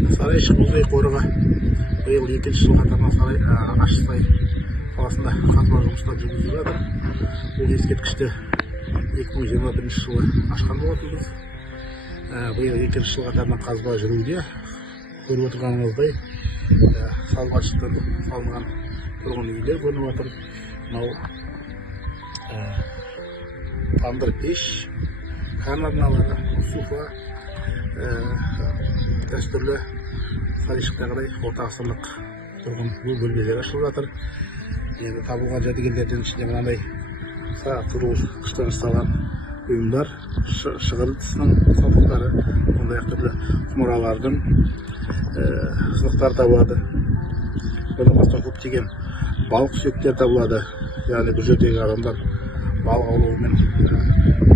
Сарайшық музей қорығы биыл екінші жыл қатарынан Ащысай қаласында қазба жұмыстар жүргізіліп жатыр. Бұл ескерткішті 2021 жылы ашқан болатынбыз. Биыл екінші жыл қатарынан қазба жүруде. Көріп отырғаныңыздай салғырттықтан салынған тұрғын үйлер көрініп жатыр. Мынау тандыр пеш, кән арналары, суфа, дәстүрлі тарихқа қарай орта ғасырлық тұрғын үй бөлмелері ашылып жатыр. Енді табылған жәдігерлердің ішінде мынандай тұрғыштан жасалған бұйымдар, шығыр тісінің саусақтары, сондай түрлі құмыралардың сынықтар табылады. Бұдан басқа көптеген балық сүйектер табылады. Яғни бұл жердегі адамдар балық аулаумен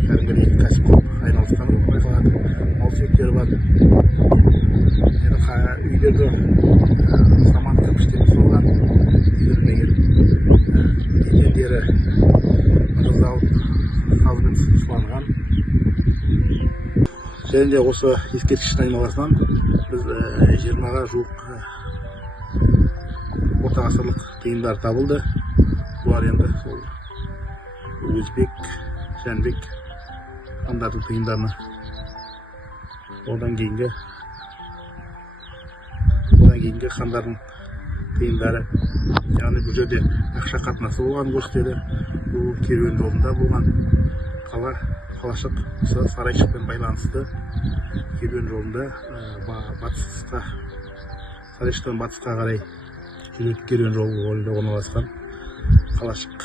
кәдімгідей кәсіп қылып айналысқаны байқалады. Мал сүйектері бар. Үйлерді саман кірпіштен салған, едендері ырғызалып тазбен сыланған. Және де осы ескерткіштің айналасынан біз 20-ға жуық орта ғасырлық тиындар табылды. Бұлар енді сол өзбек, жәнібек хандардың тиындарына, одан кейінгі хандардың тиындары. Яғни бұл жерде ақша қатынасы болған көрсетеді. Бұл керуен жолында болған қалашық сарайшықпен байланысты керуен жолында сарайшықтан батысқа қарай жүретін керуен жолы орналасқан қалашық.